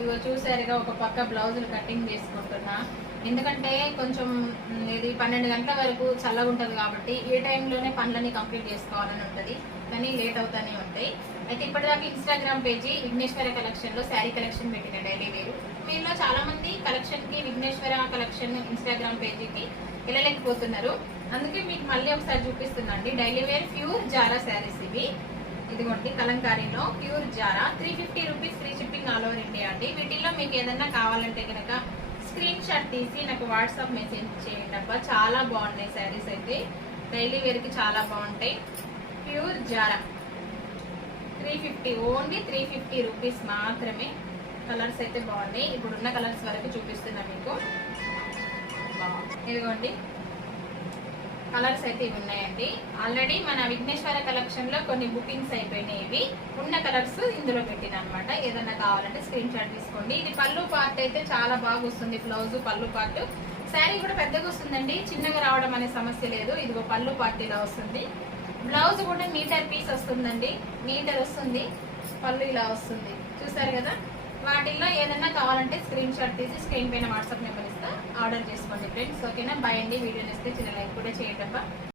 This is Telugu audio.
ఇగో చూసారుగా ఒక పక్క బ్లౌజులు కటింగ్ చేసుకుంటున్నా. ఎందుకంటే కొంచెం ఇది 12 గంటల వరకు చల్లగా ఉంటుంది కాబట్టి ఈ టైంలోనే పనులన్నీ కంప్లీట్ చేసుకోవాలని ఉంటుంది, కానీ లేట్ అవుతానే ఉంటాయి. అయితే ఇప్పటిదాకా ఇన్స్టాగ్రామ్ పేజీ విఘ్నేశ్వర కలెక్షన్ లో శారీ కలెక్షన్ పెట్టిన డైలీ వేరు. మీలో చాలా మంది కలెక్షన్ కి విఘ్నేశ్వర కలెక్షన్ ఇన్స్టాగ్రామ్ పేజీకి వెళ్ళలేకపోతున్నారు. అందుకే మీకు మళ్ళీ ఒకసారి చూపిస్తున్నాండి. డైలీ వేర్ ప్యూర్ జారా శారీస్ ఇవి. ఇదిగోండి కలంకారీలో ప్యూర్ జారా 350 rupees free shipping all over India అండి. వీటిల్లో మీకు ఏదన్నా కావాలంటే కనుక స్క్రీన్ షాట్ తీసి నాకు వాట్సాప్ మెసేజ్ చేయండి అబ్బా. చాలా బాగున్నాయి శారీస్ అయితే, డైలీ వేర్ కి చాలా బాగుంటాయి. ప్యూర్ జారా 350, ఓన్లీ 350 రూపీస్ మాత్రమే. కలర్స్ అయితే బాగున్నాయి. ఇప్పుడున్న కలర్స్ వరకు చూపిస్తున్నా మీకు. ఇదిగోండి కలర్స్ అయితే ఇవి ఉన్నాయండి. ఆల్రెడీ మన విఘ్నేశ్వర కలెక్షన్ లో కొన్ని బుకింగ్స్ అయిపోయినాయి. ఇవి ఉన్న కలర్స్ ఇందులో పెట్టిన అనమాట. ఏదన్నా కావాలంటే స్క్రీన్ షాట్ తీసుకోండి. ఇది పళ్ళు పార్ట్ అయితే చాలా బాగా వస్తుంది. బ్లౌజ్ పళ్ళు పార్ట్, శారీ కూడా పెద్దగా వస్తుందండి, చిన్నగా రావడం అనే సమస్య లేదు. ఇదిగో పళ్ళు పార్ట్ ఇలా వస్తుంది. బ్లౌజ్ కూడా మీటర్ పీస్ వస్తుందండి, మీటర్ వస్తుంది. పళ్ళు ఇలా వస్తుంది, చూసారు కదా. వాటిల్లో ఏదన్నా కావాలంటే స్క్రీన్ షాట్ తీసి స్క్రీన్ పైన వాట్సాప్ నెంబర్ ఇస్తా, ఆర్డర్ చేసుకోండి ఫ్రెండ్స్. ఓకేనా, బాయ్ అండి. వీడియో నచ్చితే చిన్న లైక్ కూడా చేయండి.